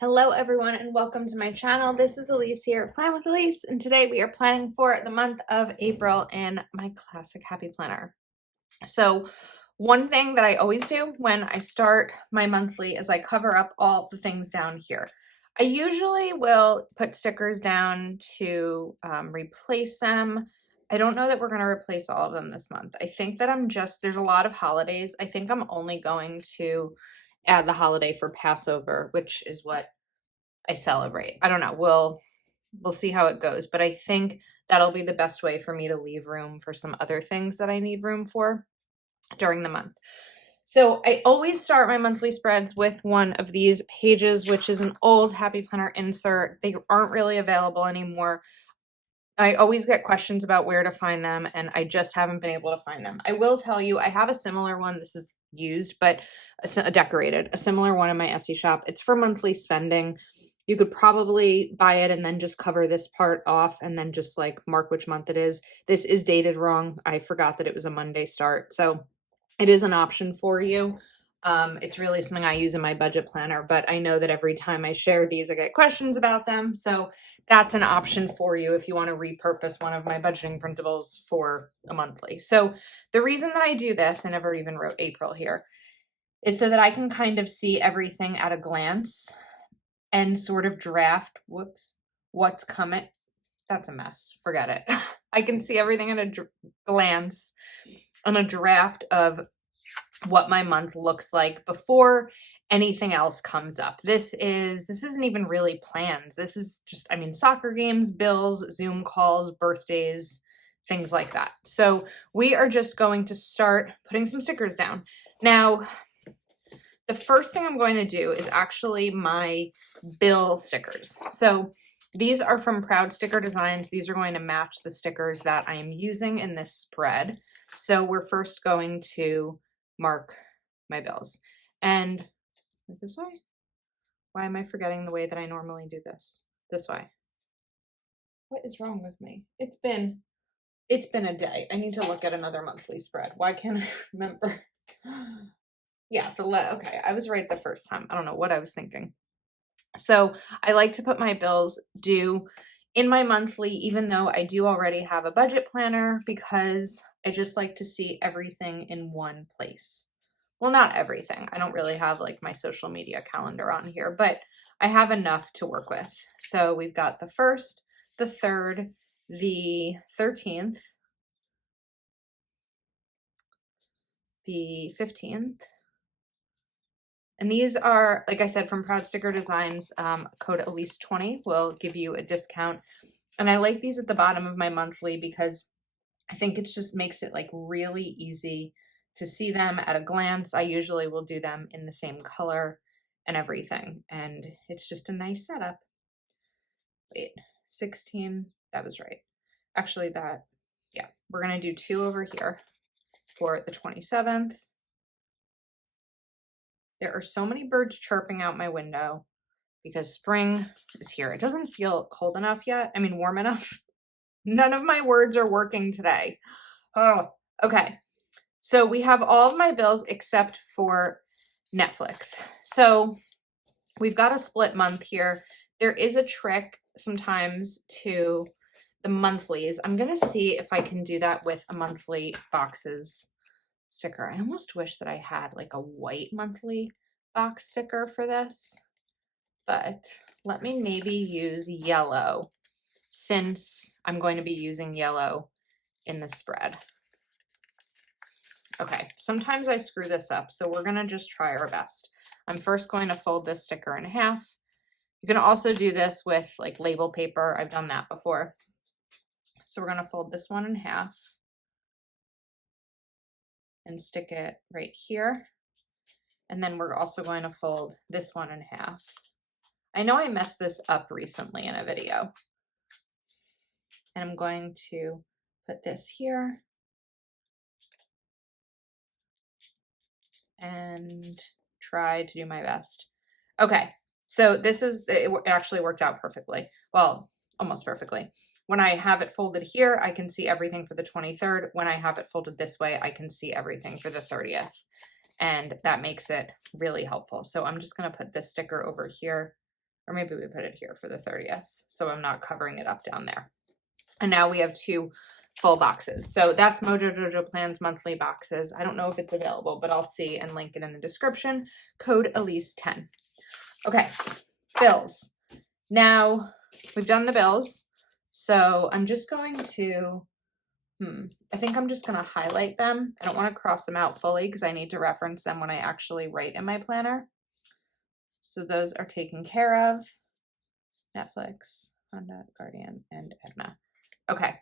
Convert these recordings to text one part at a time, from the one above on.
Hello everyone and welcome to my channel. This is Elise here of Plan with Elise, and today we are planning for the month of April in my classic happy planner. So one thing that I always do when I start my monthly is I cover up all the things down here. I usually will put stickers down to replace them. I don't know that we're going to replace all of them this month. I think that there's a lot of holidays. I think I'm only going to add the holiday for Passover, which is what I celebrate. I don't know. We'll see how it goes, but I think that'll be the best way for me to leave room for some other things that I need room for during the month. So I always start my monthly spreads with one of these pages, which is an old Happy Planner insert. They aren't really available anymore. I always get questions about where to find them, and I just haven't been able to find them. I will tell you, I have a similar one. This is used, but a decorated, a similar one in my Etsy shop. It's for monthly spending. You could probably buy it and then just cover this part off and then just like mark which month it is. This is dated wrong. I forgot that it was a Monday start. So it is an option for you. It's really something I use in my budget planner, but I know that every time I share these, I get questions about them. So that's an option for you if you want to repurpose one of my budgeting principles for a monthly. So the reason that I do this, I never even wrote April here, is so that I can kind of see everything at a glance and sort of draft, what's coming. That's a mess. Forget it. I can see everything at a glance on a draft of what my month looks like before anything else comes up. This isn't even really planned. This is just, soccer games, bills, Zoom calls, birthdays, things like that. So we are just going to start putting some stickers down. Now, the first thing I'm going to do is actually my bill stickers. So these are from Proud Sticker Designs. These are going to match the stickers that I am using in this spread. So we're first going to mark my bills. And this way? Why am I forgetting the way that I normally do this? This way. What is wrong with me? It's been a day. I need to look at another monthly spread. Why can't I remember? Yeah, okay, I was right the first time. I don't know what I was thinking. So I like to put my bills due in my monthly, even though I do already have a budget planner, because I just like to see everything in one place. Well, not everything. I don't really have like my social media calendar on here, but I have enough to work with. So we've got the 1st, the 3rd, the 13th, the 15th. And these are, like I said, from Proud Sticker Designs. Code Elise20 will give you a discount. And I like these at the bottom of my monthly because I think it just makes it like really easy to see them at a glance. I usually will do them in the same color and everything. And it's just a nice setup. Wait, 16, that was right. Actually yeah, we're gonna do 2 over here for the 27th. There are so many birds chirping out my window because spring is here. It doesn't feel cold enough yet. Warm enough. None of my words are working today. Oh, okay. So we have all of my bills except for Netflix. So we've got a split month here. There is a trick sometimes to the monthlies. I'm going to see if I can do that with a monthly boxes sticker. I almost wish that I had like a white monthly box sticker for this, but let me maybe use yellow since I'm going to be using yellow in the spread. Okay, sometimes I screw this up, so we're gonna just try our best. I'm first going to fold this sticker in half. You can also do this with like label paper. I've done that before. So we're gonna fold this one in half and stick it right here. And then we're also going to fold this one in half. I know I messed this up recently in a video. And I'm going to put this here and try to do my best. Okay, so it actually worked out perfectly. Well, almost perfectly. When I have it folded here, I can see everything for the 23rd. When I have it folded this way, I can see everything for the 30th. And that makes it really helpful. So I'm just gonna put this sticker over here or maybe we put it here for the 30th. So I'm not covering it up down there. And now we have 2 full boxes. So that's Mojo Jojo Plans monthly boxes. I don't know if it's available, but I'll see and link it in the description. Code Elise10. Okay, bills. Now we've done the bills. So I'm just going to, I think I'm just going to highlight them. I don't want to cross them out fully because I need to reference them when I actually write in my planner. So those are taken care of. Netflix, Honda, Guardian, and Edna. Okay.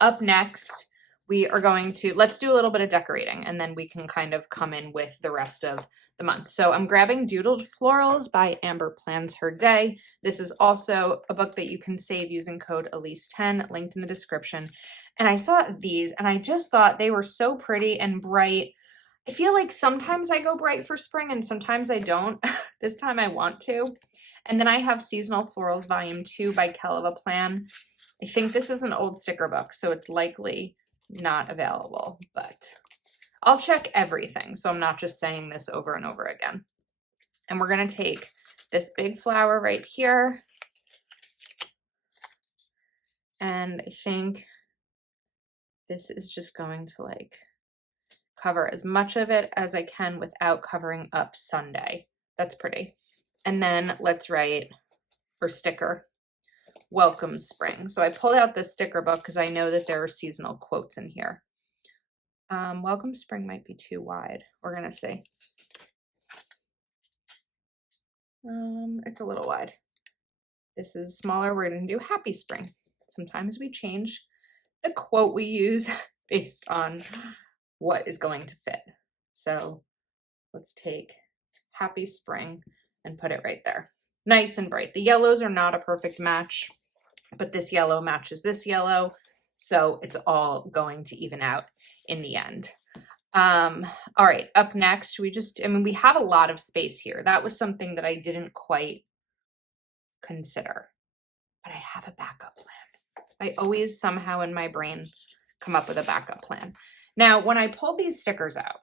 Up next, we are going to, let's do a little bit of decorating and then we can kind of come in with the rest of the month. So I'm grabbing Doodled Florals by Amber Plans Her Day. This is also a book that you can save using code Elise10, linked in the description. And I saw these and I just thought they were so pretty and bright. I feel like sometimes I go bright for spring and sometimes I don't. This time I want to. And then I have Seasonal Florals Volume 2 by Keleva Plan. I think this is an old sticker book, so it's likely not available, but I'll check everything. So I'm not just saying this over and over again. And we're going to take this big flower right here. And I think this is just going to like cover as much of it as I can without covering up Sunday. That's pretty. And then let's write, or sticker, Welcome Spring. So I pulled out this sticker book because I know that there are seasonal quotes in here. Welcome Spring might be too wide. We're going to see. It's a little wide. This is smaller. We're going to do Happy Spring. Sometimes we change the quote we use based on what is going to fit. So let's take Happy Spring and put it right there. Nice and bright. The yellows are not a perfect match, but this yellow matches this yellow. So it's all going to even out in the end. All right, up next, we have a lot of space here. That was something that I didn't quite consider, but I have a backup plan. I always somehow in my brain come up with a backup plan. Now, when I pulled these stickers out,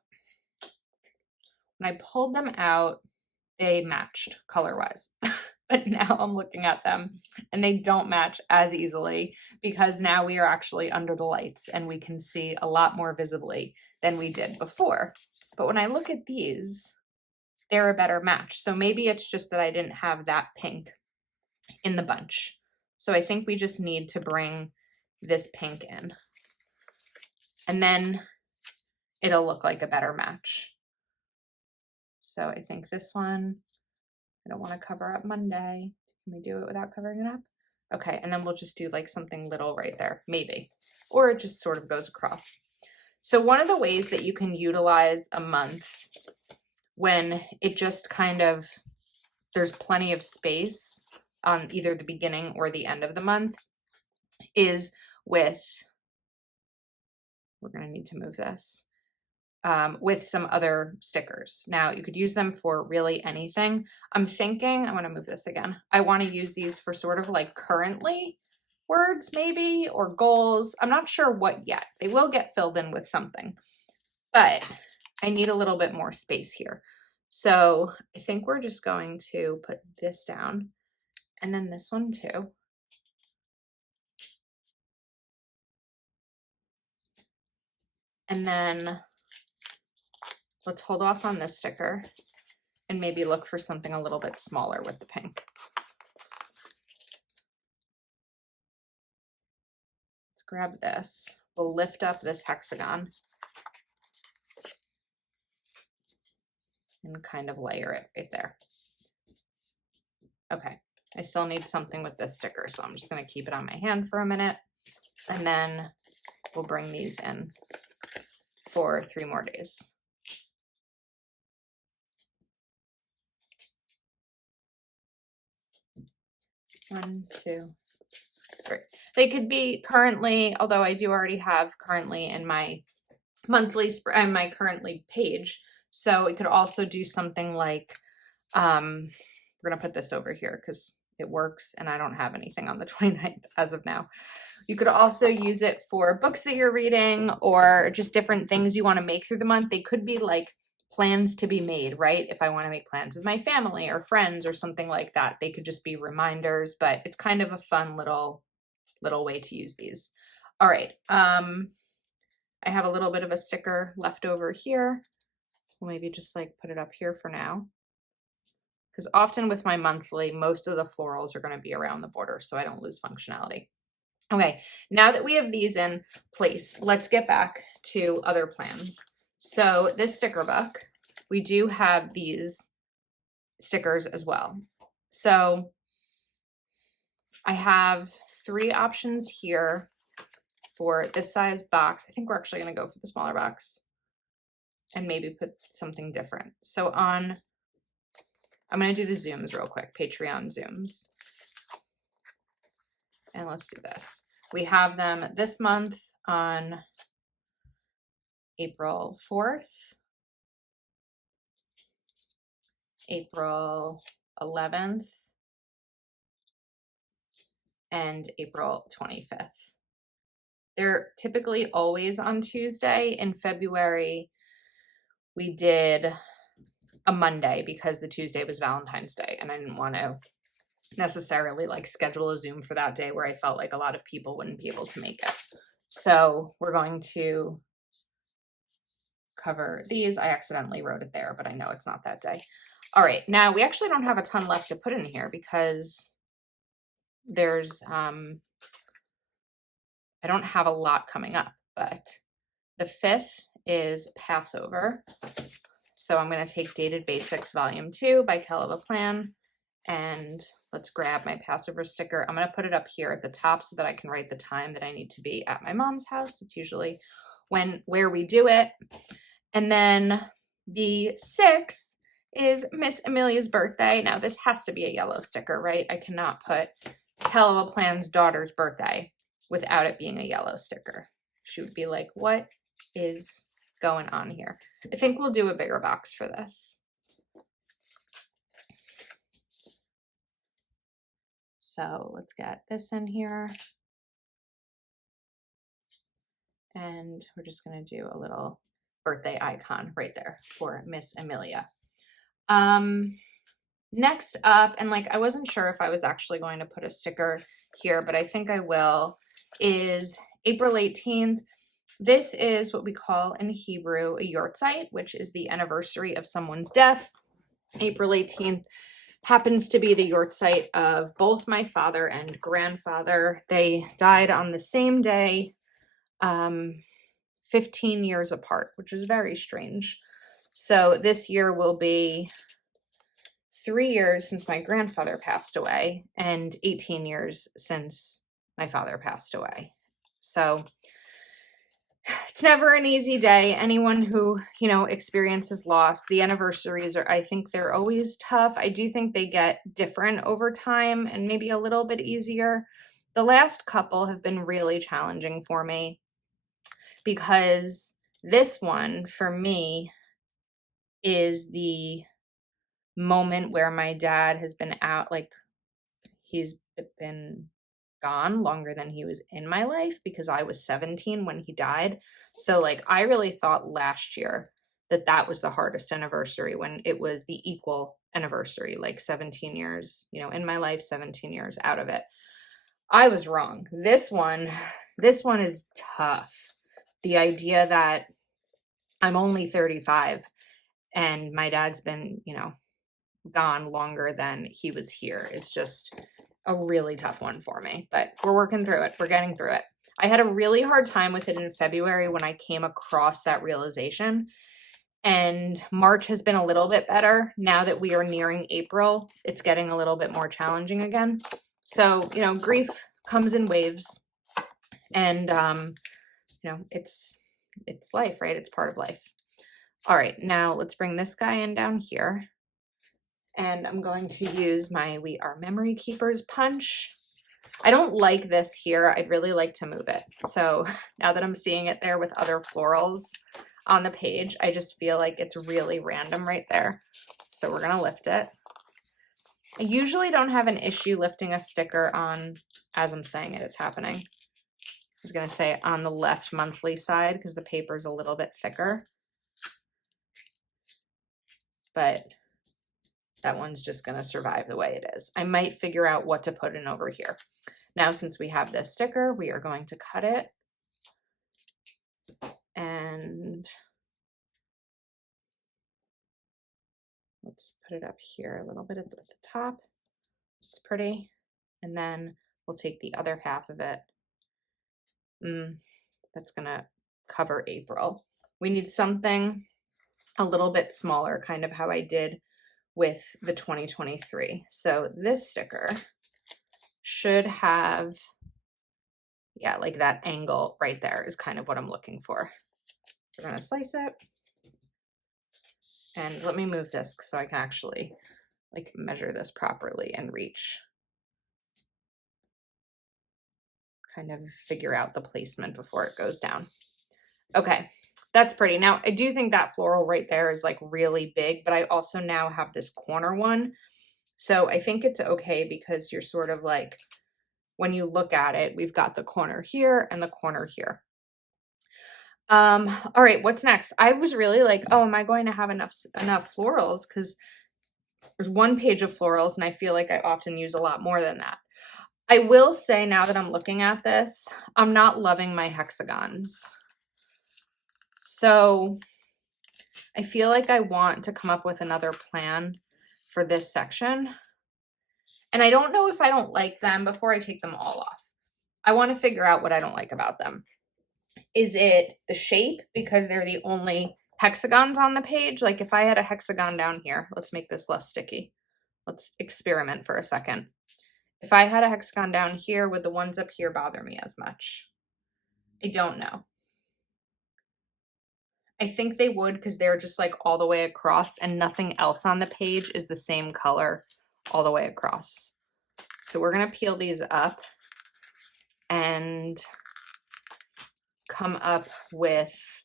they matched color-wise. But now I'm looking at them and they don't match as easily because now we are actually under the lights and we can see a lot more visibly than we did before. But when I look at these, they're a better match. So maybe it's just that I didn't have that pink in the bunch. So I think we just need to bring this pink in and then it'll look like a better match. So I think this one, I don't want to cover up Monday. Can we do it without covering it up? Okay, and then we'll just do like something little right there, maybe. Or it just sort of goes across. So one of the ways that you can utilize a month when it just kind of, there's plenty of space on either the beginning or the end of the month is with, we're going to need to move this, with some other stickers. Now you could use them for really anything. I'm thinking, I want to move this again. I want to use these for sort of like currently words maybe, or goals. I'm not sure what yet. They will get filled in with something, but I need a little bit more space here. So I think we're just going to put this down and then this one too. And then let's hold off on this sticker and maybe look for something a little bit smaller with the pink. Let's grab this. We'll lift up this hexagon and kind of layer it right there. Okay, I still need something with this sticker, so I'm just going to keep it on my hand for a minute, and then we'll bring these in for 3 more days. One, two, three. They could be currently, although I do already have currently in my monthly my currently page. So we could also do something like, we're gonna put this over here because it works and I don't have anything on the 29th as of now. You could also use it for books that you're reading or just different things you want to make through the month. They could be like plans to be made, right? If I want to make plans with my family or friends or something like that, they could just be reminders, but it's kind of a fun little way to use these. All right. I have a little bit of a sticker left over here. We'll maybe just like put it up here for now. Because often with my monthly, most of the florals are going to be around the border, so I don't lose functionality. Okay, now that we have these in place, let's get back to other plans. So this sticker book, we do have these stickers as well. So I have 3 options here for this size box. I think we're actually going to go for the smaller box and maybe put something different. So I'm going to do the zooms real quick, Patreon zooms. And let's do this. We have them this month on April 4th, April 11th, and April 25th. They're typically always on Tuesday. In February, we did a Monday because the Tuesday was Valentine's Day, and I didn't want to necessarily like schedule a Zoom for that day where I felt like a lot of people wouldn't be able to make it. So we're going to cover these. I accidentally wrote it there, but I know it's not that day. All right, now we actually don't have a ton left to put in here because there's, I don't have a lot coming up, but the 5th is Passover. So I'm going to take Dated Basics Volume 2 by Keleva Plan, and let's grab my Passover sticker. I'm going to put it up here at the top so that I can write the time that I need to be at my mom's house. It's usually where we do it. And then the 6th is Miss Amelia's birthday. Now this has to be a yellow sticker, right? I cannot put Keleva Plan's daughter's birthday without it being a yellow sticker. She would be like, what is going on here? I think we'll do a bigger box for this. So let's get this in here. And we're just going to do a little birthday icon right there for Miss Amelia. Next up, and like I wasn't sure if I was actually going to put a sticker here, but I think I will, is April 18th. This is what we call in Hebrew a yortzeit, which is the anniversary of someone's death. April 18th happens to be the yortzeit of both my father and grandfather. They died on the same day, 15 years apart, which is very strange. So this year will be 3 years since my grandfather passed away and 18 years since my father passed away. So it's never an easy day. Anyone who, experiences loss, the anniversaries I think they're always tough. I do think they get different over time and maybe a little bit easier. The last couple have been really challenging for me because this one for me is the moment where my dad has been out, like he's been gone longer than he was in my life because I was 17 when he died. So like I really thought last year that was the hardest anniversary when it was the equal anniversary, like 17 years, in my life, 17 years out of it. I was wrong. This one is tough. The idea that I'm only 35 and my dad's been, gone longer than he was here is just a really tough one for me, but we're working through it. We're getting through it. I had a really hard time with it in February when I came across that realization, and March has been a little bit better. Now that we are nearing April, it's getting a little bit more challenging again. So, grief comes in waves, and, it's life, right? It's part of life. All right, now let's bring this guy in down here. And I'm going to use my We Are Memory Keepers punch. I don't like this here. I'd really like to move it. So now that I'm seeing it there with other florals on the page, I just feel like it's really random right there. So we're gonna lift it. I usually don't have an issue lifting a sticker on, as I'm saying it, it's happening. I was gonna say on the left monthly side because the paper is a little bit thicker. but that one's just going to survive the way it is. I might figure out what to put in over here. Now, since we have this sticker, we are going to cut it and let's put it up here a little bit at the top. It's pretty. And then we'll take the other half of it. That's gonna cover April. We need something a little bit smaller, kind of how I did with the 2023. So this sticker should have, yeah, like that angle right there is kind of what I'm looking for. So we're gonna slice it. And let me move this so I can actually like measure this properly and reach. Kind of figure out the placement before it goes down. Okay, that's pretty. Now, I do think that floral right there is like really big, but I also now have this corner one. So I think it's okay because you're sort of like, when you look at it, we've got the corner here and the corner here. All right, what's next? I was really like, oh, am I going to have enough florals? Because there's one page of florals and I feel like I often use a lot more than that. I will say now that I'm looking at this, I'm not loving my hexagons. So I feel like I want to come up with another plan for this section. And I don't know if I don't like them before I take them all off. I want to figure out what I don't like about them. Is it the shape because they're the only hexagons on the page? Like if I had a hexagon down here, let's make this less sticky. Let's experiment for a second. If I had a hexagon down here, would the ones up here bother me as much? I don't know. I think they would because they're just like all the way across and nothing else on the page is the same color all the way across. So we're going to peel these up and come up with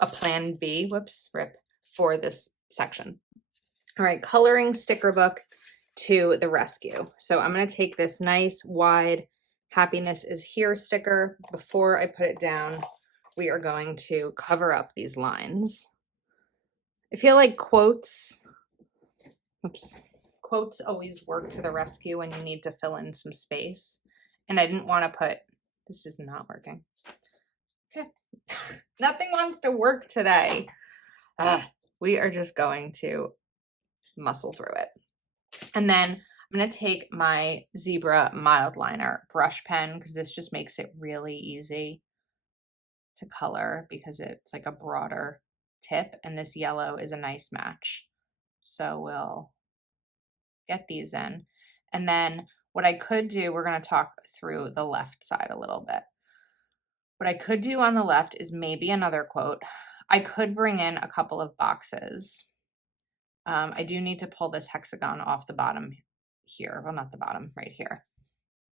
a plan B, whoops, rip, for this section. All right, coloring sticker book to the rescue. So I'm going to take this nice wide happiness is here sticker. Before I put it down, we are going to cover up these lines. I feel like quotes always work to the rescue when you need to fill in some space. And I didn't want to put, this is not working. Okay, nothing wants to work today. We are just going to muscle through it. And then I'm going to take my Zebra mild liner brush pen because this just makes it really easy to color because it's like a broader tip and this yellow is a nice match. So we'll get these in. And then what I could do, we're going to talk through the left side a little bit. What I could do on the left is maybe another quote. I could bring in a couple of boxes. I do need to pull this hexagon off the bottom here. Well, not the bottom, right here.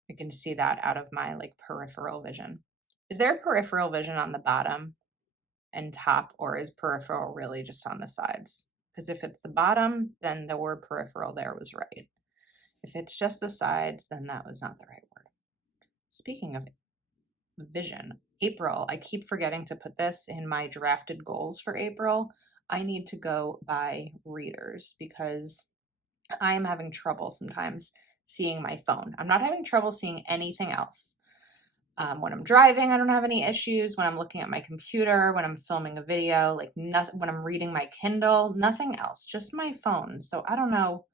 I can see that out of my like peripheral vision. Is there peripheral vision on the bottom and top, or is peripheral really just on the sides? Because if it's the bottom, then the word peripheral there was right. If it's just the sides, then that was not the right word. Speaking of vision, April, I keep forgetting to put this in my drafted goals for April. I need to go by readers because I'm having trouble sometimes seeing my phone. I'm not having trouble seeing anything else. When I'm driving, I don't have any issues. When I'm looking at my computer, when I'm filming a video, like when I'm reading my Kindle, nothing else, just my phone. So I don't know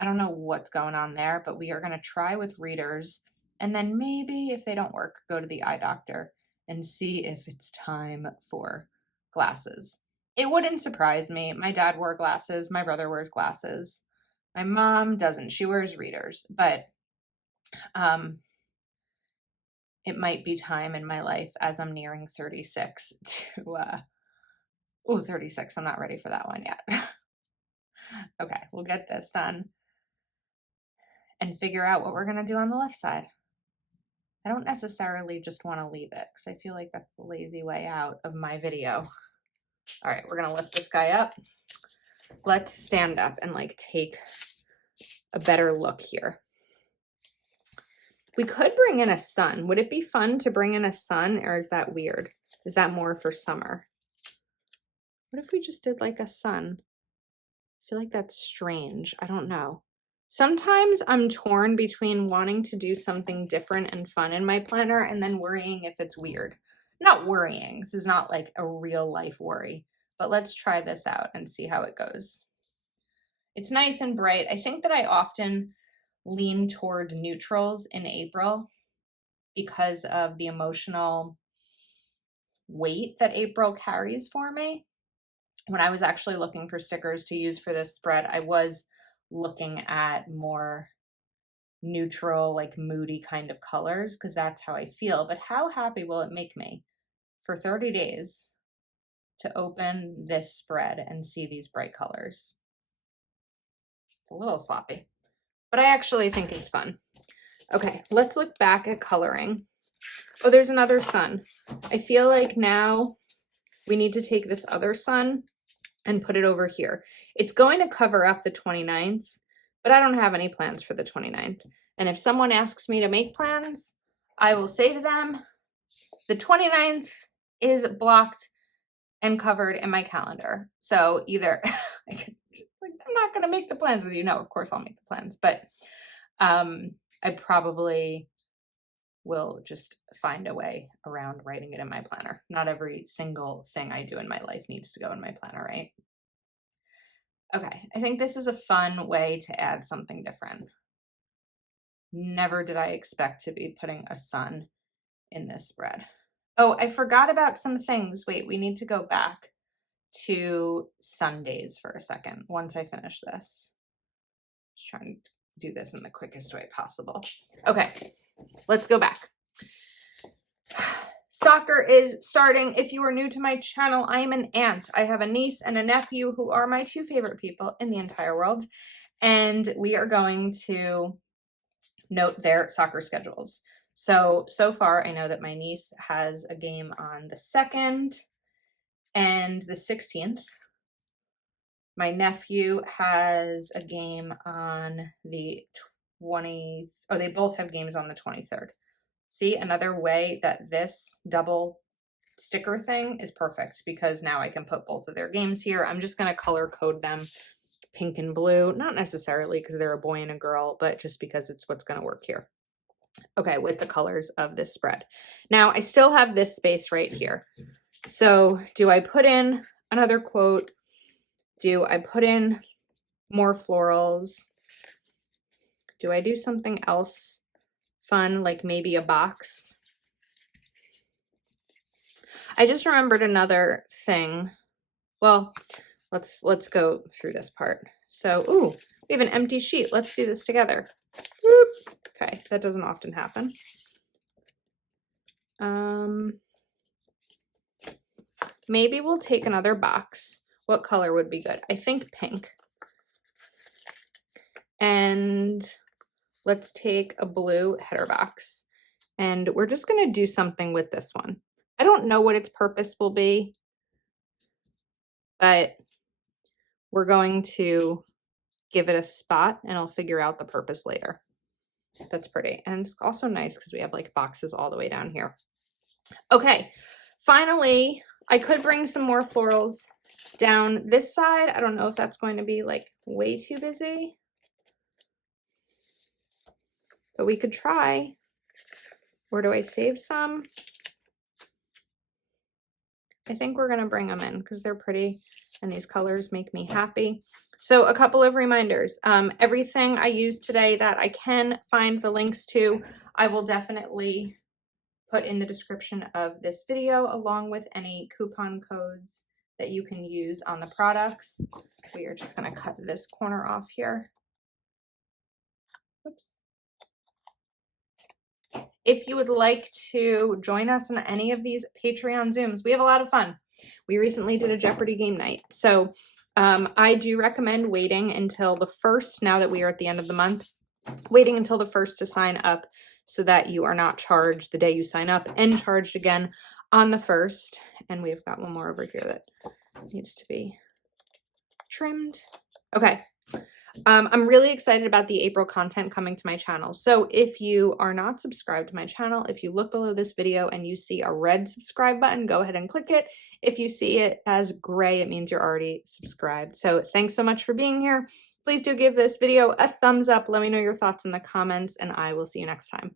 what's going on there, but we are going to try with readers. And then maybe if they don't work, go to the eye doctor and see if it's time for glasses. It wouldn't surprise me. My dad wore glasses. My brother wears glasses. My mom doesn't. She wears readers, but it might be time in my life as I'm nearing 36 to, 36. I'm not ready for that one yet. Okay, we'll get this done and figure out what we're going to do on the left side. I don't necessarily just want to leave it because I feel like that's the lazy way out of my video. All right, we're going to lift this guy up. Let's stand up and like take a better look here. We could bring in a sun. Would it be fun to bring in a sun, or is that weird? Is that more for summer? What if we just did like a sun? feel like that's strange. I don't know. Sometimes I'm torn between wanting to do something different and fun in my planner and then worrying if it's weird. Not worrying. This is not like a real life worry, but let's try this out and see how it goes. It's nice and bright. I think that I often lean toward neutrals in April because of the emotional weight that April carries for me. When I was actually looking for stickers to use for this spread, I was looking at more neutral, like moody kind of colors because that's how I feel. But how happy will it make me for 30 days to open this spread and see these bright colors? It's a little sloppy, but I actually think it's fun. Okay, let's look back at coloring. Oh, there's another sun. I feel like now we need to take this other sun and put it over here. It's going to cover up the 29th, but I don't have any plans for the 29th. And if someone asks me to make plans, I will say to them, the 29th is blocked and covered in my calendar. So either I'm not going to make the plans with you. No, of course I'll make the plans, but I probably will just find a way around writing it in my planner. Not every single thing I do in my life needs to go in my planner, right? Okay, I think this is a fun way to add something different. Never did I expect to be putting a sun in this spread. Oh, I forgot about some things. Wait, we need to go back to Sundays for a second once I finish this. Just trying to do this in the quickest way possible. Okay, let's go back. Soccer is starting. If you are new to my channel, I am an aunt. I have a niece and a nephew who are my two favorite people in the entire world. And we are going to note their soccer schedules. So far I know that my niece has a game on the 2nd and the 16th. My nephew has a game on the 20th. Oh, they both have games on the 23rd. See, another way that this double sticker thing is perfect because now I can put both of their games here. I'm just going to color code them pink and blue, not necessarily because they're a boy and a girl, but just because it's what's going to work here. Okay, with the colors of this spread. Now I still have this space right here. So do I put in another quote? Do I put in more florals? Do I do something else fun, like maybe a box? I just remembered another thing. Well, let's go through this part. So, ooh, we have an empty sheet. Let's do this together. Whoop. Okay, that doesn't often happen. Maybe we'll take another box. What color would be good? I think pink. And let's take a blue header box. And we're just going to do something with this one. I don't know what its purpose will be, but we're going to give it a spot and I'll figure out the purpose later. That's pretty. And it's also nice because we have like boxes all the way down here. Okay, finally, I could bring some more florals down this side. I don't know if that's going to be like way too busy, but we could try. Or do I save some? I think we're going to bring them in because they're pretty and these colors make me happy. So a couple of reminders. Everything I used today that I can find the links to, I will definitely put in the description of this video, along with any coupon codes that you can use on the products. We are just going to cut this corner off here. Oops. If you would like to join us in any of these Patreon Zooms, we have a lot of fun. We recently did a Jeopardy game night. So I do recommend waiting until the 1st, now that we are at the end of the month, waiting until the 1st to sign up so that you are not charged the day you sign up and charged again on the 1st. And we've got one more over here that needs to be trimmed. Okay. I'm really excited about the April content coming to my channel. So if you are not subscribed to my channel, if you look below this video and you see a red subscribe button, go ahead and click it. If you see it as gray, it means you're already subscribed. So thanks so much for being here. Please do give this video a thumbs up. Let me know your thoughts in the comments, and I will see you next time.